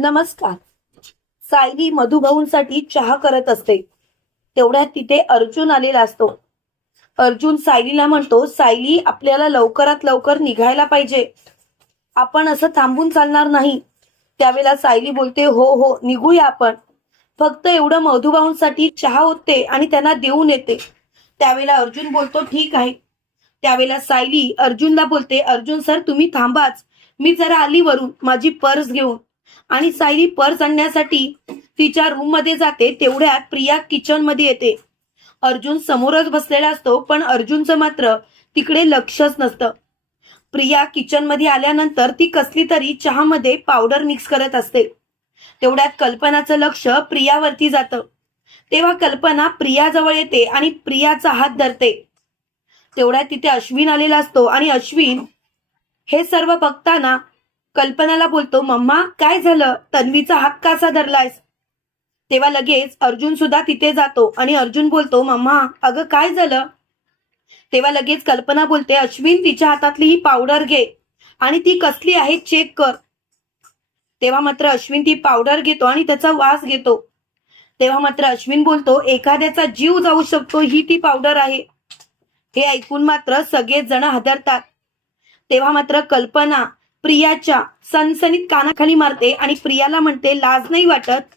नमस्कार. सायली मधुभाऊंसाठी चहा करत असते. तेवढ्यात तिथे अर्जुन आलेला असतो. अर्जुन सायलीला म्हणतो सायली आपल्याला लवकरात लवकर निघायला पाहिजे. आपण असं थांबून चालणार नाही. त्यावेळेला सायली बोलते हो हो निघूया आपण. फक्त एवढं मधुभाऊंसाठी चहा होते आणि त्यांना देऊन येते. त्यावेळेला अर्जुन बोलतो ठीक आहे. त्यावेळेला सायली अर्जुनला बोलते अर्जुन सर तुम्ही थांबाच. मी जरा आली वरून. माझी पर्स घेऊन. आणि सायली पर्स आणण्यासाठी तिच्या रूममध्ये जाते तेवढ्यात प्रिया किचनमध्ये येते. अर्जुन समोरच बसलेला असतो पण अर्जुनचं मात्र तिकडे लक्षच नसतं. प्रिया किचनमध्ये आल्यानंतर ती कसली तरी चहामध्ये पावडर मिक्स करत असते. तेवढ्यात कल्पनाचं लक्ष प्रियावरती जातं. तेव्हा कल्पना प्रियाजवळ येते आणि प्रियाचा हात धरते. तेवढ्यात तिथे अश्विन आलेला असतो आणि अश्विन हे सर्व बघताना कल्पनाला बोलतो मम्मा काय झालं? तन्वीचा हात कसा धरलायस? तेव्हा लगेच अर्जुन सुद्धा तिथे जातो आणि अर्जुन बोलतो मम्मा अगं काय झालं? तेव्हा लगेच कल्पना बोलते अश्विन तिच्या हातातली ही पावडर घे आणि ती कसली आहे चेक कर. तेव्हा मात्र अश्विन ती पावडर घेतो आणि त्याचा वास घेतो. तेव्हा मात्र अश्विन बोलतो एखाद्याचा जीव जाऊ शकतो ही ती पावडर आहे. हे ऐकून मात्र सगळेच जण हादरतात. तेव्हा मात्र कल्पना प्रियाच्या सनसनीत कानाखाली मारते आणि प्रियाला म्हणते लाज नाही वाटत.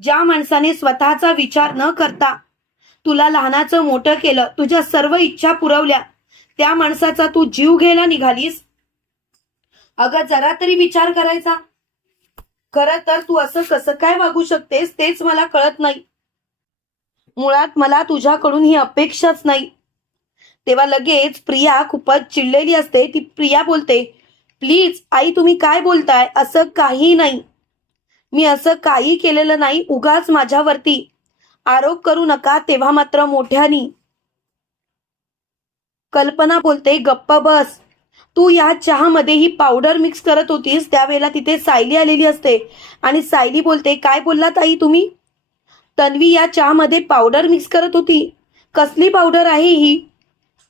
ज्या माणसाने स्वतःचा विचार न करता तुला लहानाचं मोठं केलं तुझ्या सर्व इच्छा पुरवल्या त्या माणसाचा तू जीव घ्यायला निघालीस? अगं जरा तरी विचार करायचा. खरं तर तू असं कसं काय वागू शकतेस तेच मला कळत नाही. मुळात मला तुझ्याकडून ही अपेक्षाच नाही. तेव्हा लगेच प्रिया खूपच चिडलेली असते. ती प्रिया बोलते प्लीज आई तुम्ही काय बोलताय? असं काही नाही. मी असं काही केलेलं नाही उगाच माझ्यावरती. आरोप करू नका तेव्हा मात्र मोठ्यानी. कल्पना बोलते गप्प बस. तू या चहामध्ये ही पावडर मिक्स करत होतीस त्यावेळेला तिथे सायली आलेली असते. आणि सायली बोलते काय बोलला ताई तुम्ही? तन्वी या चहामध्ये पावडर मिक्स करत होती. कसली पावडर आहे ही?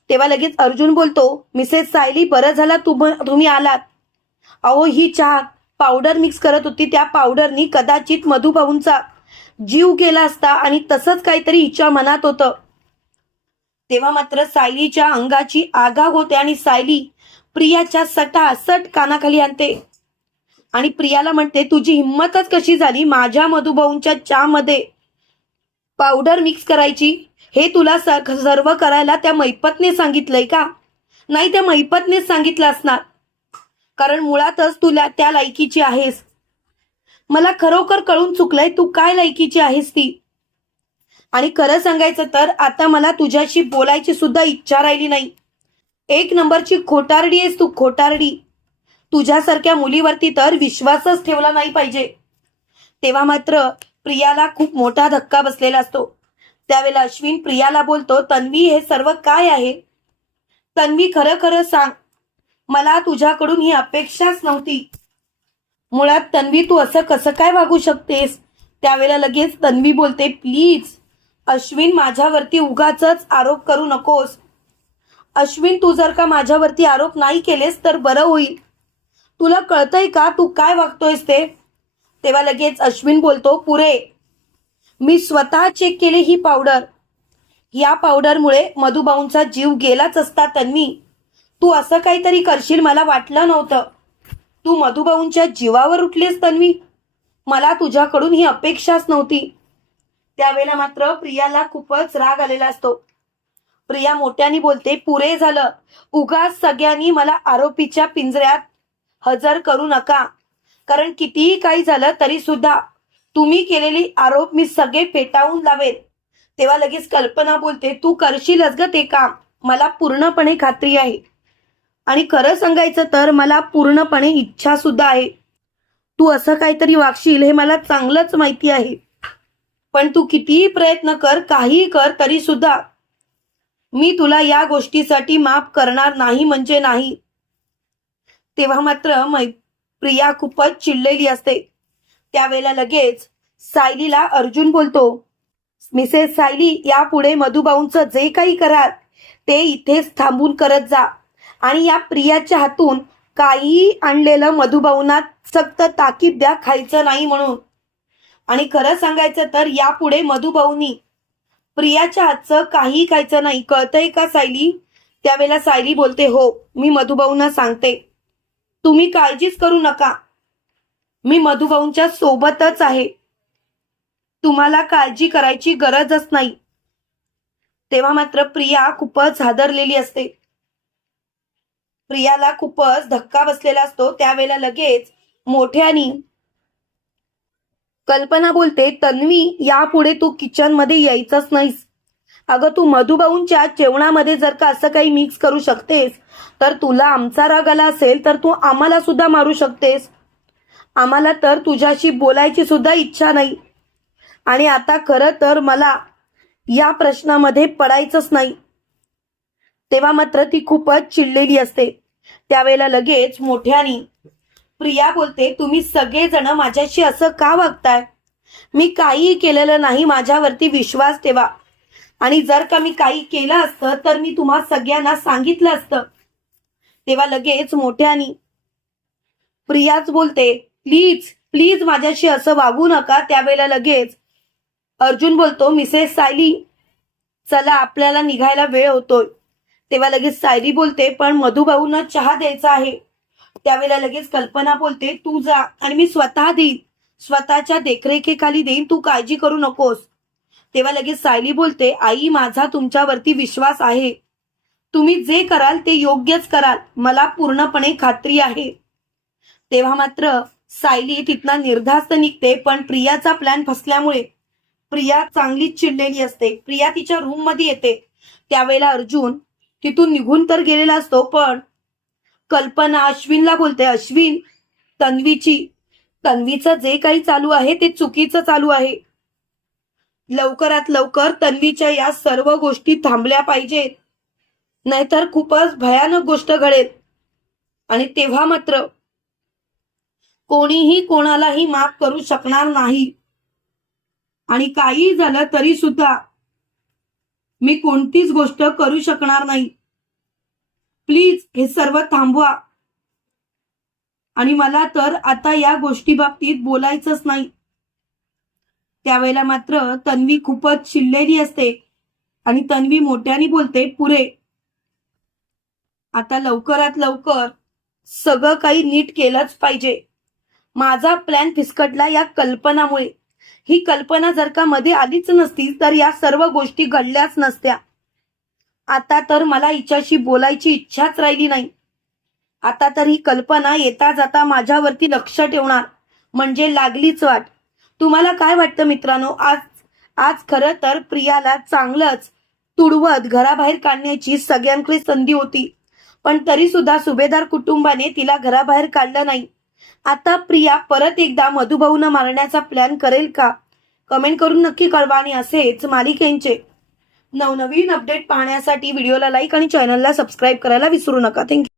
तेव्हा लगेच अर्जुन बोलतो मिसेस सायली बरं झाला तुम तुम्ही आलात. अहो ही चहा पावडर मिक्स करत होती त्या पावडरनी कदाचित मधुभाऊंचा जीव गेला असता आणि तसंच काहीतरी हिच्या मनात होतं. तेव्हा मात्र सायलीच्या अंगाची आगाग होते आणि सायली प्रियाच्या सटासट कानाखाली आणते. आणि प्रियाला म्हणते तुझी हिंमतच कशी झाली माझ्या मधुभाऊंच्या चहामध्ये पावडर मिक्स करायची? हे तुला सर्व करायला त्या मैपतने सांगितलंय का? नाही त्या मैपतनेच सांगितलं असणार. कारण मुळातच तुला त्या लायकीची आहेस. मला खरोखर कळून चुकलंय तू काय लायकीची आहेस ती. आणि खरं सांगायचं तर आता मला तुझ्याशी बोलायची सुद्धा इच्छा राहिली नाही. एक नंबरची खोटारडी आहेस तू खोटारडी. तुझ्यासारख्या मुलीवरती तर विश्वासच ठेवला नाही पाहिजे. तेव्हा मात्र प्रियाला खूप मोठा धक्का बसलेला असतो. त्यावेळेला अश्विन प्रियाला बोलतो तन्वी हे सर्व काय आहे? तन्वी खरं खरं सांग. मला तुझ्याकडून ही अपेक्षाच नव्हती. मुळात तन्वी तू असं कसं काय वागू शकतेस? त्यावेळेला लगेच तन्वी बोलते प्लीज अश्विन माझ्यावरती उगाच आरोप करू नकोस. अश्विन तू जर का माझ्यावरती आरोप नाही केलेस तर बरं होईल. तुला कळतंय का तू काय वागतोयस ते? तेव्हा लगेच अश्विन बोलतो पुरे मी स्वतः चेक केले ही पावडर या पावडरमुळे मधुबाऊंचा जीव गेलाच असता तन्वी तू असं काहीतरी करशील मला वाटलं नव्हतं. तू मधुबाऊंच्या जीवावर उठलीस तन्वी. मला तुझ्याकडून ही अपेक्षाच नव्हती. त्यावेळेला मात्र प्रियाला खूपच राग आलेला असतो. प्रिया मोठ्याने बोलते पुरे झालं. उगाच सगळ्यांनी मला आरोपीच्या पिंजऱ्यात हजर करू नका. कारण कितीही काही झालं तरी सुद्धा तुम्ही केलेले आरोप मी सगळे फेटाळून लावेन. तेव्हा लगेच कल्पना बोलते तू करशीलच ग ते काम. मला पूर्णपणे खात्री आहे. आणि खरं सांगायचं तर मला पूर्णपणे इच्छा सुद्धा आहे. तू असं काहीतरी वागशील हे मला चांगलंच माहिती आहे. पण तू कितीही प्रयत्न कर काहीही कर तरी सुद्धा मी तुला या गोष्टीसाठी माफ करणार नाही म्हणजे नाही. तेव्हा मात्र मै प्रिया खूपच चिडलेली असते. त्यावेळेला लगेच सायलीला अर्जुन बोलतो मिसेस सायली यापुढे मधुबाऊंचं जे काही कराल ते इथेच थांबून करत जा. आणि या प्रियाच्या हातून काही आणलेलं मधुबाऊंना सक्त ताकीद द्या खायचं नाही म्हणून. आणि खरं सांगायचं तर यापुढे मधुबाऊनी प्रियाच्या हातचं काही खायचं नाही. कळतंय का सायली? त्यावेळेला सायली बोलते हो मी मधुबाऊंना सांगते. तुम्ही काळजीच करू नका. मी मधुभाऊंच्या सोबतच आहे. तुम्हाला काळजी करायची गरजच नाही. तेव्हा मात्र प्रिया खूपच हादरलेली असते. प्रियाला खूपच धक्का बसलेला असतो. त्यावेळेला लगेच मोठ्यानी कल्पना बोलते तन्वी यापुढे तू किचनमध्ये यायचंच नाहीस. अगं तू मधुभाऊंच्या जेवणामध्ये जर का असं काही मिक्स करू शकतेस तर तुला आमचा राग आला असेल तर तू आम्हाला सुद्धा मारू शकतेस. आम्हाला तर तुझ्याशी बोलायची सुद्धा इच्छा नाही. आणि आता खरं तर मला या प्रश्नामध्ये पडायचंच नाही. तेव्हा मात्र ती खूपच चिडलेली असते. त्यावेळेला लगेच मोठ्यानी प्रिया बोलते तुम्ही सगळेजण माझ्याशी असं का वागताय? मी काहीही केलेलं नाही माझ्यावरती विश्वास ठेवा. आणि जर का मी काही केलं असतं तर मी तुम्हा सगळ्यांना सांगितलं असतं. तेव्हा लगेच मोठ्यानी प्रियाच बोलते प्लीज प्लीज माझ्याशी असं वागू नका. त्यावेळेला लगेच अर्जुन बोलतो मिसेस सायली चला आपल्याला निघायला वेळ होतोय. तेव्हा लगेच सायली बोलते पण मधुभाऊंना चहा द्यायचा आहे. त्यावेळेला लगेच कल्पना बोलते तू जा आणि मी स्वतः देईन. स्वतःच्या देखरेखीखाली देईन. तू काळजी करू नकोस. तेव्हा लगेच सायली बोलते आई माझा तुमच्यावरती विश्वास आहे. तुम्ही जे कराल ते योग्यच कराल. मला पूर्णपणे खात्री आहे. तेव्हा मात्र सायली तिथनं निर्धास्त निघते पण प्रियाचा प्लॅन फसल्यामुळे प्रिया चांगलीच चिडलेली असते. प्रिया तिच्या रूममध्ये येते. त्यावेळेला अर्जुन तिथून निघून तर गेलेला असतो पण कल्पना अश्विनला बोलते अश्विन तन्वीची तन्वीचं जे काही चालू आहे ते चुकीचं चालू आहे. लवकरात लवकर तन्वीच्या या सर्व गोष्टी थांबल्या पाहिजेत. नाहीतर खूपच भयानक गोष्ट घडेल. आणि तेव्हा मात्र कोणीही कोणालाही माफ करू शकणार नाही. आणि काही झालं तरी सुद्धा मी कोणतीच गोष्ट करू शकणार नाही. प्लीज हे सर्व थांबवा. आणि मला तर आता या गोष्टी बाबतीत बोलायचंच नाही. त्यावेळेला मात्र तन्वी खूपच चिडलेली असते आणि तन्वी मोठ्याने बोलते पुरे आता लवकरात लवकर सगळं काही नीट केलंच पाहिजे. माझा प्लॅन फिसकटला या कल्पनामुळे. ही कल्पना जर का मध्ये आलीच नसती तर या सर्व गोष्टी घडल्याच नसत्या. आता तर मला हिच्याशी बोलायची इच्छाच राहिली नाही. आता तर ही कल्पना येता जाता माझ्यावरती लक्ष ठेवणार म्हणजे लागलीच वाट. तुम्हाला काय वाटतं मित्रांनो? आज आज खरं तर प्रियाला चांगलंच तुडवत घराबाहेर काढण्याची सगळ्यांकडे संधी होती. पण तरी सुद्धा सुभेदार कुटुंबाने तिला घराबाहेर काढलं नाही. आता प्रिया परत एकदा मधुभाऊनं मारण्याचा प्लॅन करेल का? कमेंट करून नक्की कळवा आणि असेच मालिकेंचे. नवनवीन अपडेट पाहण्यासाठी व्हिडिओला लाईक आणि चॅनलला सबस्क्राईब करायला विसरू नका. थँक्यू